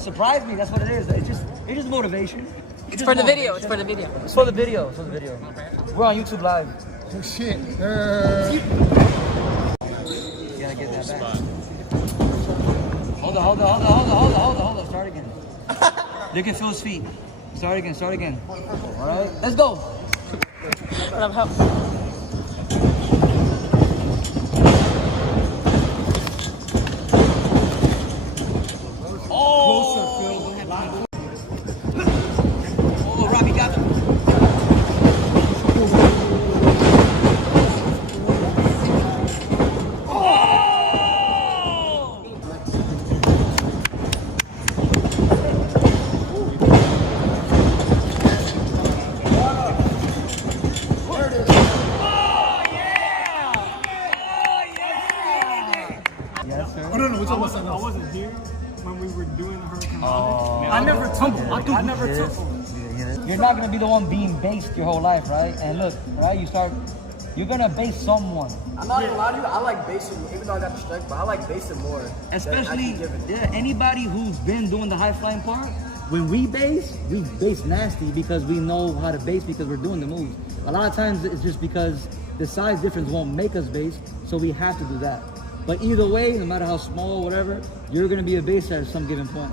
surprise me. That's what it is. It's just motivation. It's for the video. It's for the video. It's for the video. It's for the video. We're on YouTube Live. Oh shit. You gotta get that back. Hold on. Start again. You can feel his feet. Start again. All right, let's go. Robbie got you. I wasn't here when we were doing the hurricane. I never tumbled. I never tumbled. You're not gonna be the one being based your whole life, right? And look, right? You're gonna base someone. I'm not gonna lie to you. I like basing, even though I got the strike, but I like basing more. Especially, anybody who's been doing the high flying part. When we base nasty because we know how to base because we're doing the moves. A lot of times it's just because the size difference won't make us base, so we have to do that. But either way, no matter how small, whatever, you're gonna be a baser at some given point.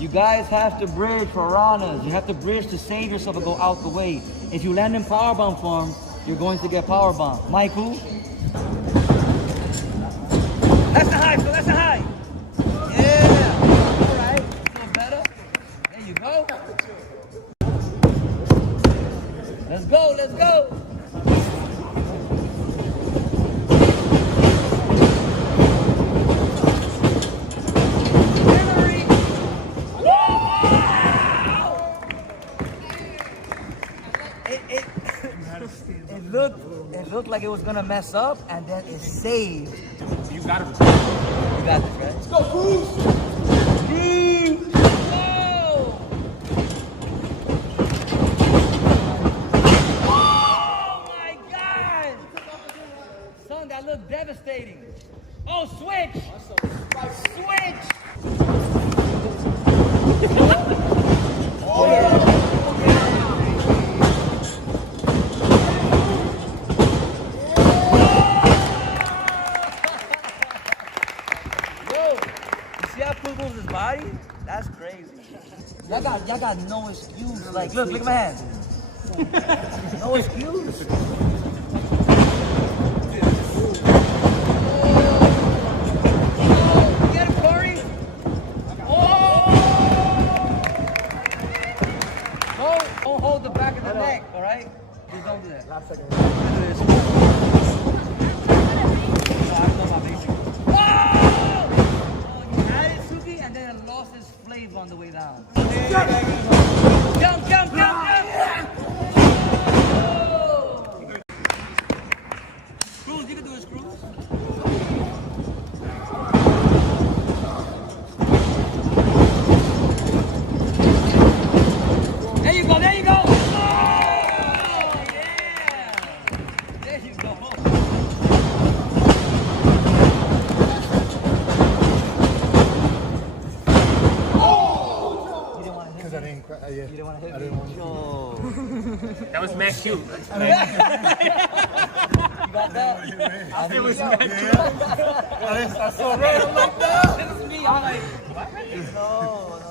You guys have to bridge for Ranas. You have to bridge to save yourself and go out the way. If you land in powerbomb form, you're going to get powerbomb. Michael? That's the high, so that's the high. Yeah. All right. Feel better? There you go. Let's go, let's go. It looked like it was gonna mess up, and then it saved. You got it. You got this, right? Let's go, Cruz! Oh my God! Son, that looked devastating. Oh, switch! Switch! Oh yeah! His body? That's crazy. Y'all got no excuse. Like, look at my hand. No excuse. Get him, Corey. Don't hold the back of the neck, all right? Just don't do that. Last second. On the way down. Jump! Cruz, you can do this, Cruz. There you go. Oh, yeah. There you go. Yeah. You didn't want to hit me? I didn't want to. That was Mac cute. You got that? I feel it's Mac cute. I saw red. I'm like, no. This is me. I'm like, what? No.